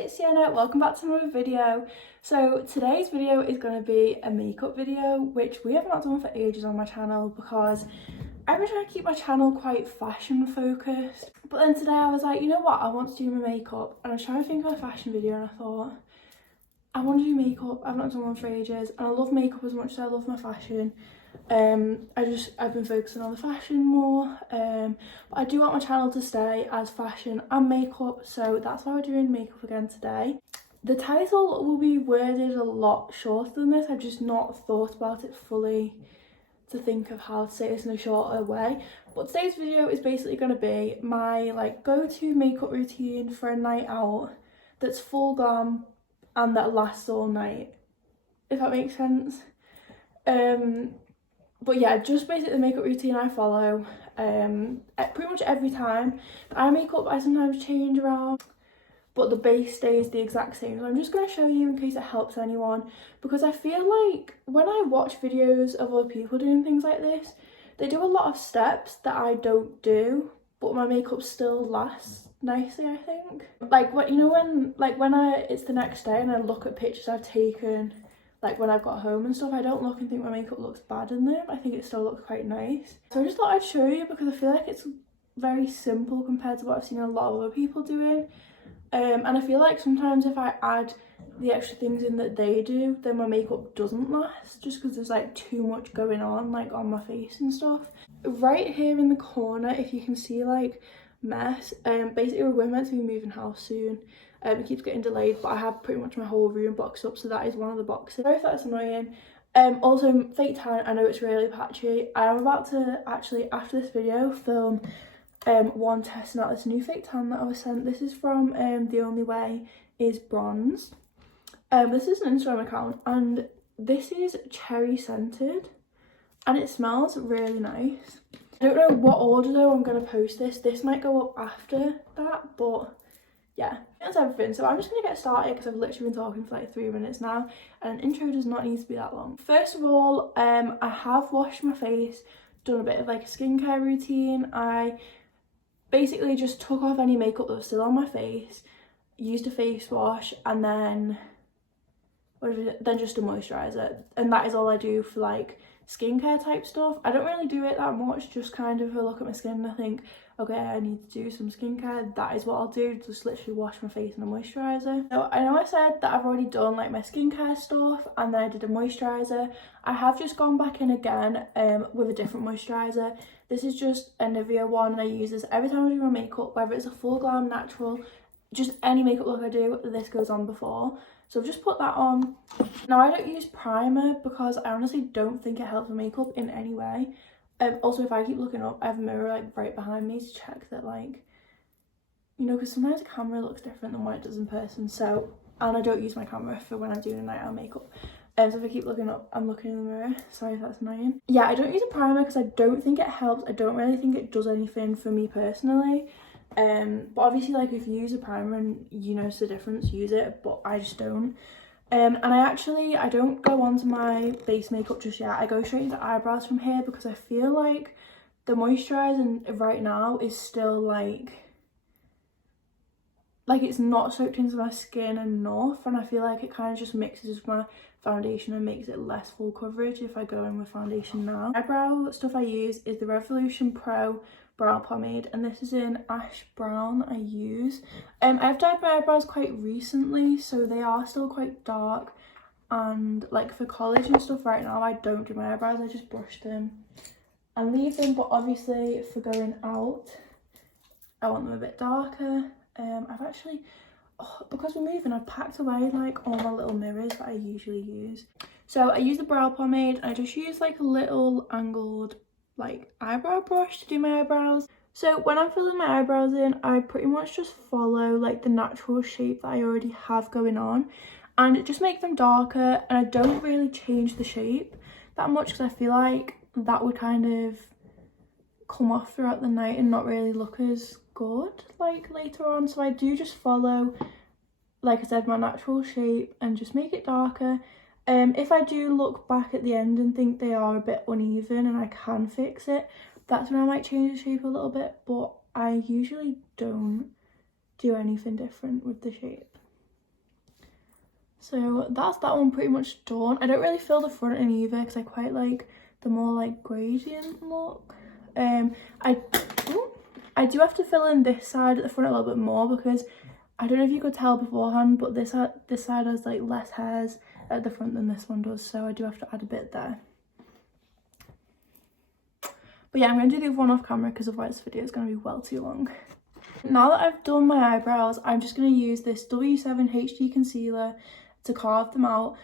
it's Sienna, welcome back to another video. So today's video is going to be a makeup video, which we have not done for ages on my channel because I've been trying to keep my channel quite fashion focused. But then today I was like, you know what, I want to do my makeup, and I was trying to think of a fashion video and I thought, I want to do makeup. I've not done one for ages and I love makeup as much as I love my fashion. I've been focusing on the fashion more, but I do want my channel to stay as fashion and makeup, so that's why we're doing makeup again today. The title will be worded a lot shorter than this. I've just not thought about it fully to think of how to say this in a shorter way, but today's video is basically going to be my go-to makeup routine for a night out that's full glam and that lasts all night, if that makes sense. But yeah, just basically the makeup routine I follow pretty much every time. The eye makeup I sometimes change around, but the base stays the exact same. So I'm just going to show you in case it helps anyone, because I feel like when I watch videos of other people doing things like this, they do a lot of steps that I don't do, but my makeup still lasts nicely, I think. Like, what, you know, when it's the next day and I look at pictures I've taken like when I've got home and stuff, I don't look and think my makeup looks bad in them. I think it still looks quite nice. So I just thought I'd show you because I feel like it's very simple compared to what I've seen a lot of other people doing. And I feel like sometimes if I add the extra things in that they do, then my makeup doesn't last, just because there's like too much going on like on my face and stuff. Right here in the corner, if you can see like mess, basically we're meant to be moving house soon. It keeps getting delayed, but I have pretty much my whole room boxed up, so that is one of the boxes. Sorry if that's annoying. Also, fake tan, I know it's really patchy. I am about to actually, after this video, film one testing out this new fake tan that I was sent. This is from The Only Way is Bronze. This is an Instagram account, and this is cherry scented, and it smells really nice. I don't know what order though I'm going to post this. This might go up after that, but yeah, that's everything. So I'm just going to get started because I've literally been talking for like 3 minutes now, and an intro does not need to be that long. First of all, I have washed my face, done a bit of like a skincare routine. I basically just took off any makeup that was still on my face, used a face wash, and then just a moisturiser, and that is all I do for like skincare type stuff. I don't really do it that much, just kind of a look at my skin and I think, okay, I need to do some skincare. That is what I'll do, just literally wash my face in a moisturiser. So I know I said that I've already done like my skincare stuff and then I did a moisturiser. I have just gone back in again with a different moisturiser. This is just a Nivea one, and I use this every time I do my makeup, whether it's a full glam, natural, just any makeup look I do, this goes on before. So I've just put that on. Now I don't use primer because I honestly don't think it helps my makeup in any way. Also, if I keep looking up, I have a mirror like right behind me to check that, like, you know, because sometimes the camera looks different than what it does in person. So, and I don't use my camera for when I'm doing a night out makeup. So if I keep looking up, I'm looking in the mirror. Sorry if that's annoying. Yeah, I don't use a primer because I don't think it helps. I don't really think it does anything for me personally. But obviously, like, if you use a primer and you notice the difference, use it, but I just don't. And I don't go on to my base makeup just yet. I go straight into eyebrows from here because I feel like the moisturising right now is still like it's not soaked into my skin enough, and I feel like it kind of just mixes with my foundation and makes it less full coverage if I go in with foundation now. Eyebrow stuff I use is the Revolution Pro brow pomade, and this is in ash brown. I use I've dyed my eyebrows quite recently, so they are still quite dark, and like for college and stuff right now I don't do my eyebrows, I just brush them and leave them, but obviously for going out I want them a bit darker. I've actually, because we're moving, I've packed away like all my little mirrors that I usually use. So I use the brow pomade, and I just use like a little angled like eyebrow brush to do my eyebrows. So when I'm filling my eyebrows in, I pretty much just follow like the natural shape that I already have going on, and just make them darker, and I don't really change the shape that much because I feel like that would kind of come off throughout the night and not really look as good like later on. So I do just follow, like I said, my natural shape and just make it darker. If I do look back at the end and think they are a bit uneven and I can fix it, that's when I might change the shape a little bit, but I usually don't do anything different with the shape. So that's that one pretty much done. I don't really fill the front in either because I quite like the more like gradient look. I do have to fill in this side at the front a little bit more because I don't know if you could tell beforehand, but this side has like less hairs at the front than this one does, so I do have to add a bit there. But yeah, I'm going to do the other one off camera because otherwise this video is going to be well too long. Now that I've done my eyebrows, I'm just going to use this W7 HD concealer to carve them out.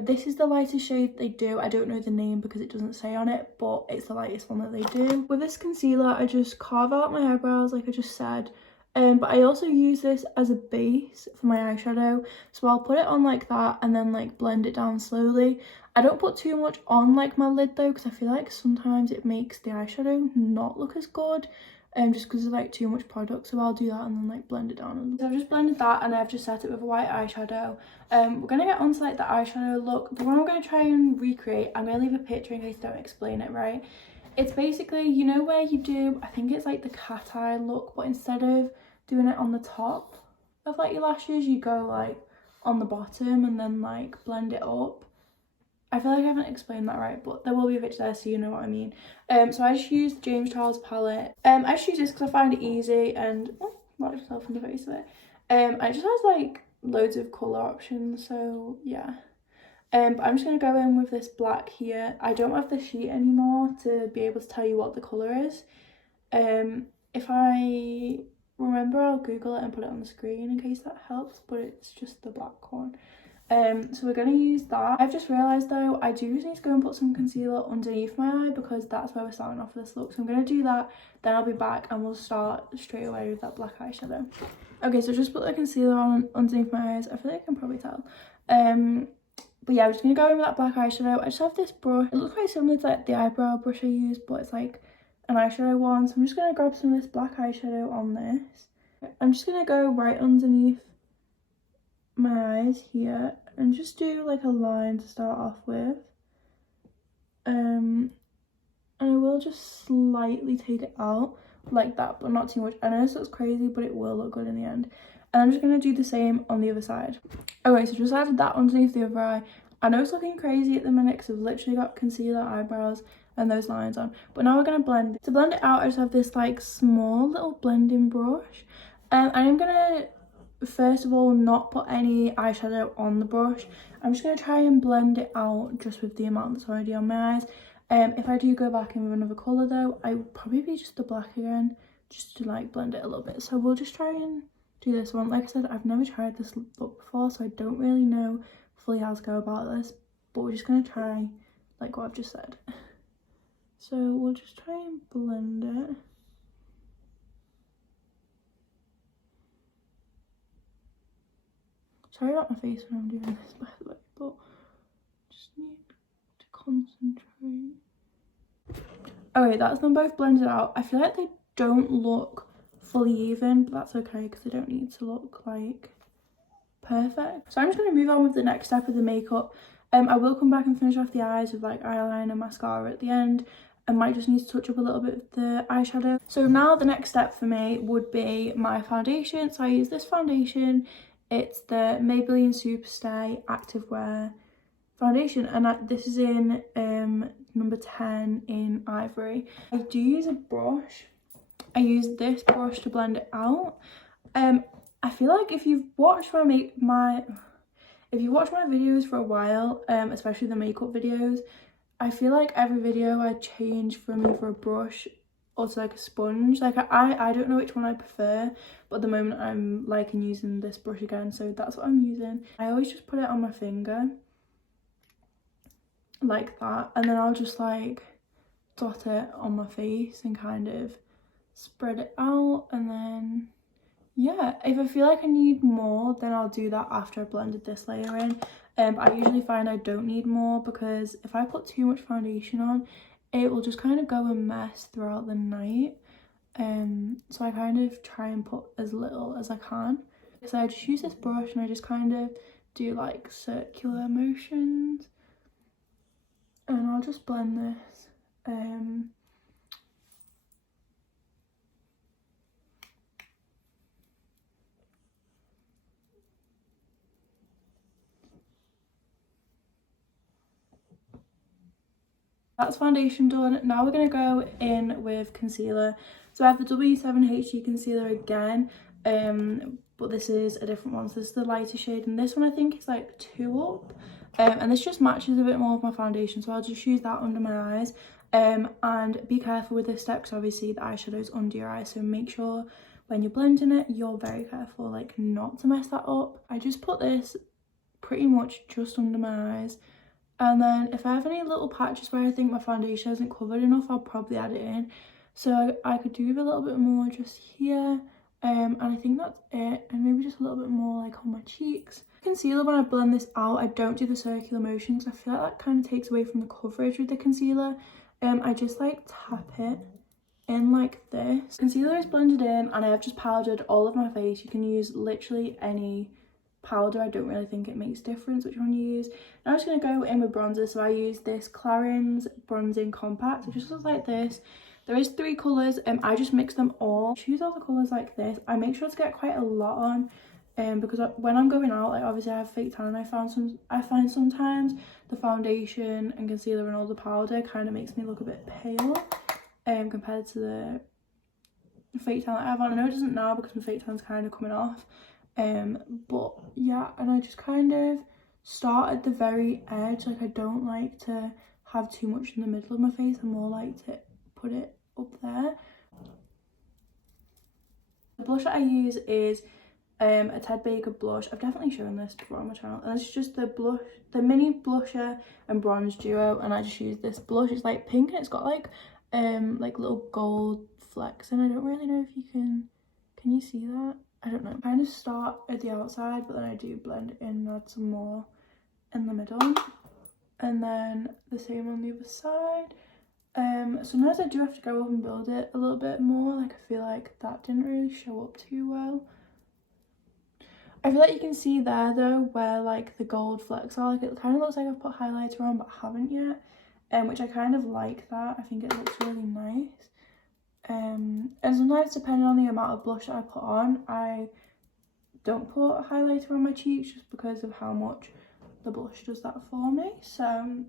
This is the lightest shade they do. I don't know the name because it doesn't say on it, but it's the lightest one that they do. With this concealer, I just carve out my eyebrows like I just said. But I also use this as a base for my eyeshadow, so I'll put it on like that and then like blend it down slowly. I don't put too much on like my lid though, because I feel like sometimes it makes the eyeshadow not look as good, just because of like too much product. So I'll do that and then like blend it down. So I've just blended that and I've just set it with a white eyeshadow. We're gonna get onto like the eyeshadow look. The one I'm gonna try and recreate, I'm gonna leave a picture in case I don't explain it right. It's basically, you know where you do, I think it's like the cat eye look, but instead of doing it on the top of like your lashes, you go like on the bottom and then like blend it up. I feel like I haven't explained that right, but there will be a picture there so you know what I mean. So I just used James Charles palette. I just use this because I find it easy and knocked myself in the face with it. And it just has like loads of colour options, so yeah. But I'm just going to go in with this black here. I don't have the sheet anymore to be able to tell you what the colour is. If I remember, I'll Google it and put it on the screen in case that helps, but it's just the black one. So we're going to use that. I've just realised though, I do just need to go and put some concealer underneath my eye because that's where we're starting off this look. So I'm going to do that, then I'll be back and we'll start straight away with that black eyeshadow. Okay, so just put the concealer on underneath my eyes. I feel like I can probably tell. But yeah, I'm just going to go in with that black eyeshadow. I just have this brush. It looks quite similar to like the eyebrow brush I use, but it's like an eyeshadow one. So I'm just going to grab some of this black eyeshadow on this. I'm just going to go right underneath my eyes here and just do like a line to start off with. And I will just slightly take it out like that, but not too much. I know this looks crazy, but it will look good in the end. And I'm just going to do the same on the other side. Okay, so just added that underneath the other eye. I know it's looking crazy at the minute because I've literally got concealer, eyebrows and those lines on. But now we're going to blend it. To blend it out, I just have this like small little blending brush. I am going to first of all not put any eyeshadow on the brush. I'm just going to try and blend it out just with the amount that's already on my eyes. If I do go back in with another colour though, I would probably be just the black again, just to like blend it a little bit. So we'll just try and do this one. Like I said, I've never tried this look before, so I don't really know fully how to go about this, but we're just going to try like what I've just said. So we'll just try and blend it. Sorry about my face when I'm doing this, by the way, but just need to concentrate. Okay, that's them both blended out. I feel like they don't look fully even, but that's okay because they don't need to look like perfect. So I'm just going to move on with the next step of the makeup. I will come back and finish off the eyes with like eyeliner, mascara at the end. I might just need to touch up a little bit of the eyeshadow. So now the next step for me would be my foundation. So I use this foundation. It's the Maybelline Superstay Activewear foundation, and this is in number 10 in Ivory. I do use a brush. I use this brush to blend it out. I feel like if you've watched my videos for a while, especially the makeup videos, I feel like every video I change from either a brush or to like a sponge. Like I don't know which one I prefer, but at the moment I'm liking using this brush again, so that's what I'm using. I always just put it on my finger like that, and then I'll just like dot it on my face and kind of spread it out. And then yeah, if I feel like I need more, then I'll do that after I've blended this layer in. I usually find I don't need more because if I put too much foundation on, it will just kind of go a mess throughout the night. So I kind of try and put as little as I can. So I just use this brush and I just kind of do like circular motions, and I'll just blend this. That's foundation done. Now we're going to go in with concealer. So I have the W7 HD concealer again, but this is a different one. So this is the lighter shade, and this one I think is like 2 up. And this just matches a bit more of my foundation, so I'll just use that under my eyes. And be careful with this step because obviously the eyeshadow's under your eye, so make sure when you're blending it you're very careful like not to mess that up. I just put this pretty much just under my eyes, and then if I have any little patches where I think my foundation isn't covered enough, I'll probably add it in. So I could do with a little bit more just here, and I think that's it, and maybe just a little bit more like on my cheeks. Concealer, when I blend this out, I don't do the circular motion because I feel like that kind of takes away from the coverage with the concealer. I just like tap it in like this. Concealer is blended in and I have just powdered all of my face. You can use literally any powder. I don't really think it makes a difference which one you use. Now I'm just going to go in with bronzer. So I use this Clarins Bronzing Compact. It just looks like this. There is 3 colours, I just mix them all. Choose all the colours like this. I make sure to get quite a lot on, because when I'm going out, like obviously I have fake tan, and I find sometimes the foundation and concealer and all the powder kind of makes me look a bit pale, compared to the fake tan that I have on. I know it doesn't now because my fake tan's kind of coming off, but yeah, and I just kind of start at the very edge. Like I don't like to have too much in the middle of my face. I more like to put it up there. The blush that I use is a Ted Baker blush. I've definitely shown this before on my channel, and it's just the mini blusher and bronze duo, and I just use this blush. It's like pink and it's got like little gold flecks, and I don't really know if you can you see that? I don't know. I kind of start at the outside, but then I do blend it in and add some more in the middle, and then the same on the other side. Sometimes I do have to go up and build it a little bit more. Like I feel like that didn't really show up too well. I feel like you can see there though where like the gold flecks are. Like it kind of looks like I've put highlighter on but haven't yet, which I kind of like that. I think it looks really nice. And sometimes depending on the amount of blush that I put on, I don't put highlighter on my cheeks just because of how much the blush does that for me. So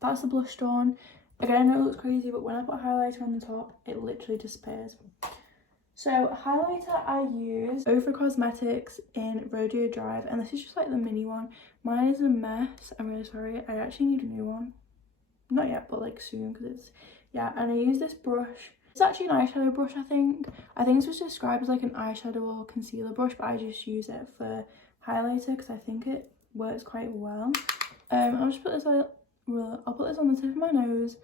that's the blush done. Again, I know it looks crazy, but when I put highlighter on the top, it literally disappears. So highlighter I use Over Cosmetics in Rodeo Drive, and this is just like the mini one. Mine is a mess. I'm really sorry. I actually need a new one. Not yet, but like soon, because it's, yeah. And I use this brush. It's actually an eyeshadow brush, I think. I think this was described as like an eyeshadow or concealer brush, but I just use it for highlighter because I think it works quite well. I'll just put this I'll put this on the tip of my nose,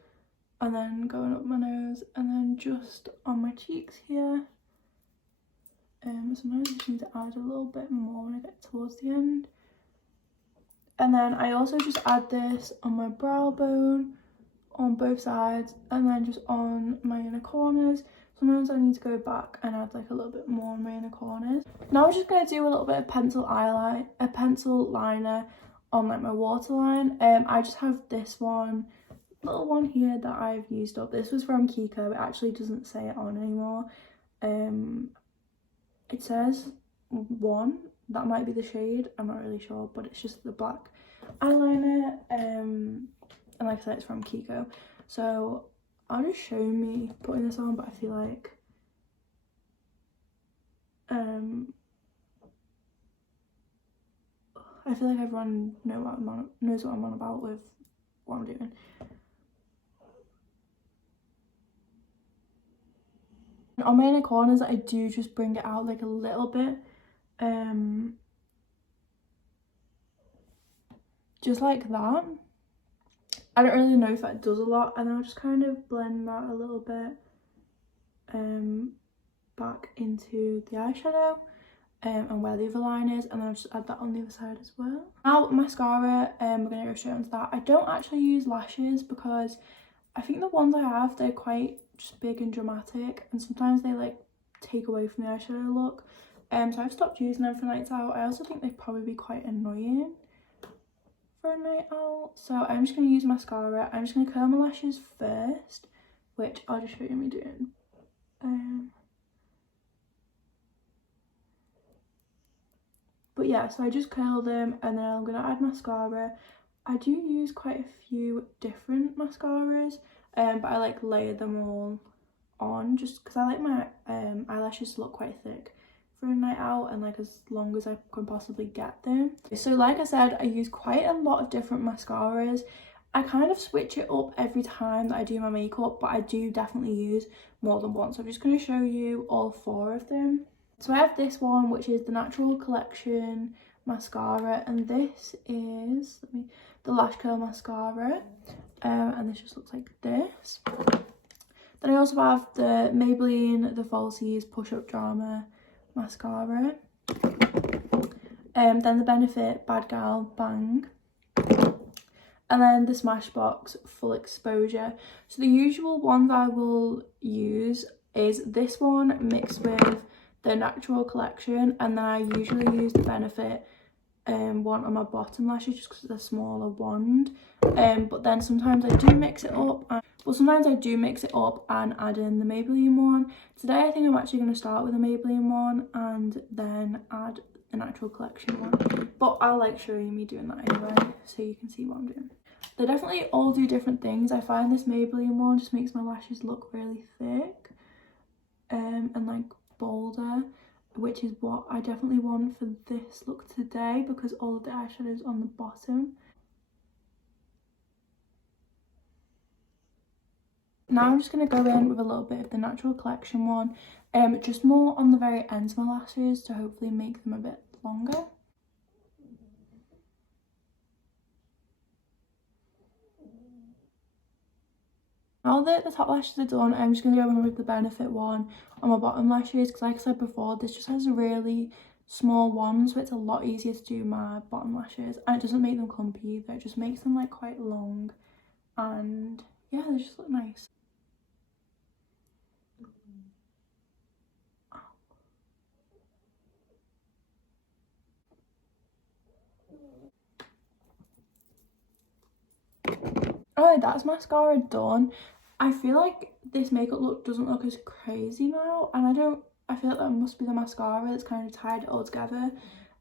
and then going up my nose, and then just on my cheeks here. Sometimes I just need to add a little bit more when I get towards the end. And then I also just add this on my brow bone, on both sides, and then just on my inner corners. Sometimes I need to go back and add like a little bit more on my inner corners. Now I'm just going to do a little bit of pencil liner on like my waterline. I just have this little one here that I've used up. This was from Kiko. It actually doesn't say it on anymore. It says 1, that might be the shade, I'm not really sure, but it's just the black eyeliner, and like I said, it's from Kiko. So I'll just show me putting this on, but I feel like everyone knows what I'm on about with what I'm doing. On my inner corners, I do just bring it out like a little bit, just like that. I don't really know if that does a lot, and I'll just kind of blend that a little bit back into the eyeshadow, and where the other line is, and then I'll just add that on the other side as well. Now mascara, we're gonna go straight onto that. I don't actually use lashes because I think the ones I have, they're quite just big and dramatic, and sometimes they like take away from the eyeshadow look. So I've stopped using them for nights out. I also think they'd probably be quite annoying for a night out. So I'm just going to use mascara. I'm just going to curl my lashes first, which I'll just show you me doing. But yeah, so I just curl them, and then I'm going to add mascara I do use quite a few different mascaras, but I like layer them all on just because I like my eyelashes to look quite thick for a night out and like as long as I can possibly get them. So like I said, I use quite a lot of different mascaras. I kind of switch it up every time that I do my makeup, but I do definitely use more than one. So I'm just going to show you all 4 of them. So I have this one, which is the Natural Collection mascara, and this is the Lash Curl mascara, and this just looks like this. Then I also have the Maybelline The Falsies Push Up Drama mascara, then the Benefit Bad Gal Bang, and then the Smashbox Full Exposure. So the usual ones I will use is this one mixed with the Natural Collection, and then I usually use the Benefit one on my bottom lashes just because it's a smaller wand, but then sometimes I do mix it up and add in the Maybelline one. Today I think I'm actually going to start with the Maybelline one and then add the Natural Collection one, but I'll like showing me doing that anyway so you can see what I'm doing. They definitely all do different things. I find this Maybelline one just makes my lashes look really thick and like bolder, which is what I definitely want for this look today because all of the eyeshadow is on the bottom. Now I'm just going to go in with a little bit of the Natural Collection one, just more on the very ends of my lashes to hopefully make them a bit longer. Now that the top lashes are done, I'm just going to go in with the Benefit one on my bottom lashes because like I said before, this just has a really small wand, so it's a lot easier to do my bottom lashes and it doesn't make them clumpy either. It just makes them like quite long and yeah, they just look nice. Alright, that's mascara done. I feel like this makeup look doesn't look as crazy now, and I feel like that must be the mascara that's kind of tied it all together.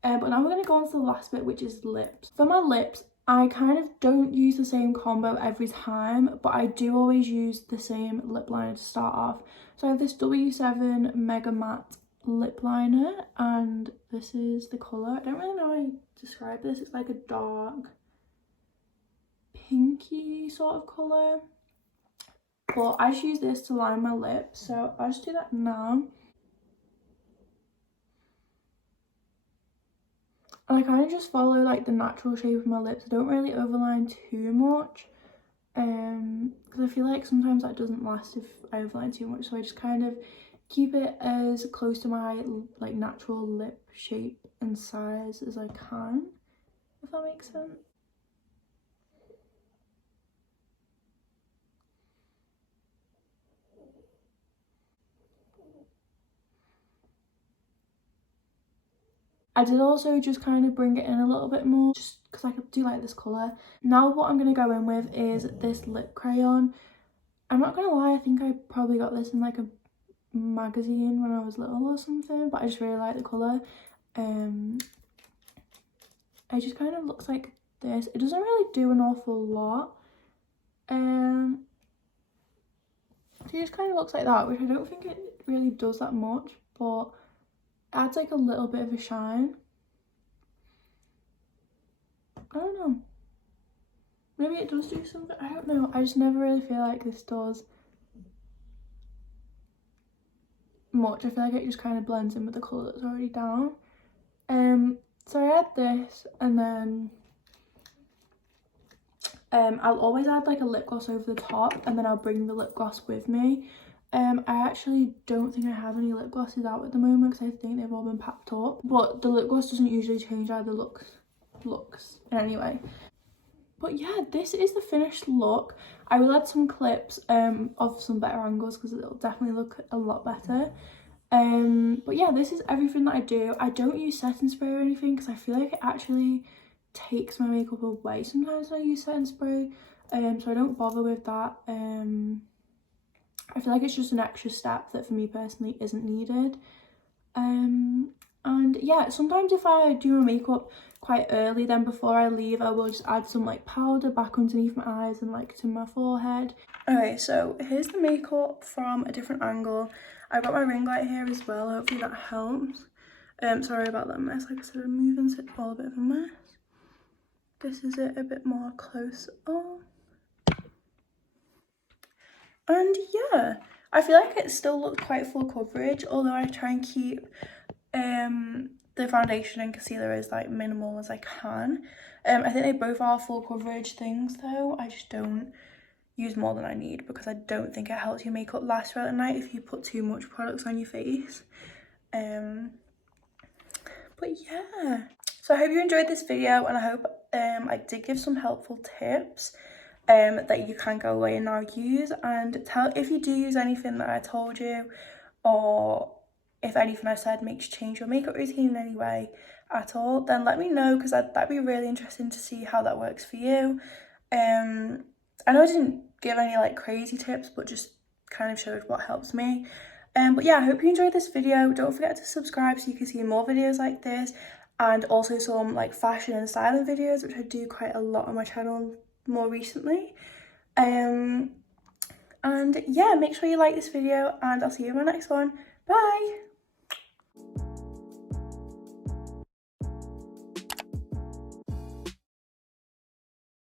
But now we're going to go on to the last bit, which is lips. For my lips, I kind of don't use the same combo every time, but I do always use the same lip liner to start off. So I have this W7 Mega Matte lip liner, and this is the colour. I don't really know how to describe this. It's like a dark pinky sort of colour, but I just use this to line my lips, so I'll just do that now. And I kind of just follow like the natural shape of my lips. I don't really overline too much because I feel like sometimes that doesn't last if I overline too much, so I just kind of keep it as close to my like natural lip shape and size as I can, if that makes sense. I did also just kind of bring it in a little bit more just because I do like this colour. Now what I'm going to go in with is this lip crayon. I'm not going to lie, I think I probably got this in like a magazine when I was little or something, but I just really like the colour. It just kind of looks like this. It doesn't really do an awful lot. It just kind of looks like that, which I don't think it really does that much, but adds like a little bit of a shine. I don't know, maybe it does do something, I don't know. I just never really feel like this does much. I feel like it just kind of blends in with the colour that's already down. So I add this, and then I'll always add like a lip gloss over the top, and then I'll bring the lip gloss with me. I actually don't think I have any lip glosses out at the moment because I think they've all been packed up, but the lip gloss doesn't usually change how the looks in any way. But yeah, this is the finished look. I will add some clips of some better angles because it'll definitely look a lot better. But yeah, this is everything that I do. I don't use setting spray or anything because I feel like it actually takes my makeup away sometimes when I use setting spray, so I don't bother with that. I feel like it's just an extra step that for me personally isn't needed. And yeah, sometimes if I do my makeup quite early, then before I leave I will just add some like powder back underneath my eyes and like to my forehead. Okay, so here's the makeup from a different angle. I've got my ring light here as well, hopefully that helps. Sorry about that mess, like I said, I'm moving, so it's all a bit of a mess. This is it a bit more close up. And yeah, I feel like it still looks quite full coverage, although I try and keep the foundation and concealer as like minimal as I can. I think they both are full coverage things though. I just don't use more than I need because I don't think it helps your makeup last throughout the night if you put too much products on your face. But yeah, so I hope you enjoyed this video, and I hope I did give some helpful tips that you can go away and now use. And tell if you do use anything that I told you, or if anything I said makes you change your makeup routine in any way at all, then let me know, because that'd be really interesting to see how that works for you. I know I didn't give any like crazy tips, but just kind of showed what helps me. But yeah, I hope you enjoyed this video. Don't forget to subscribe so you can see more videos like this, and also some like fashion and styling videos, which I do quite a lot on my channel more recently. And yeah, make sure you like this video, and I'll see you in my next one. Bye!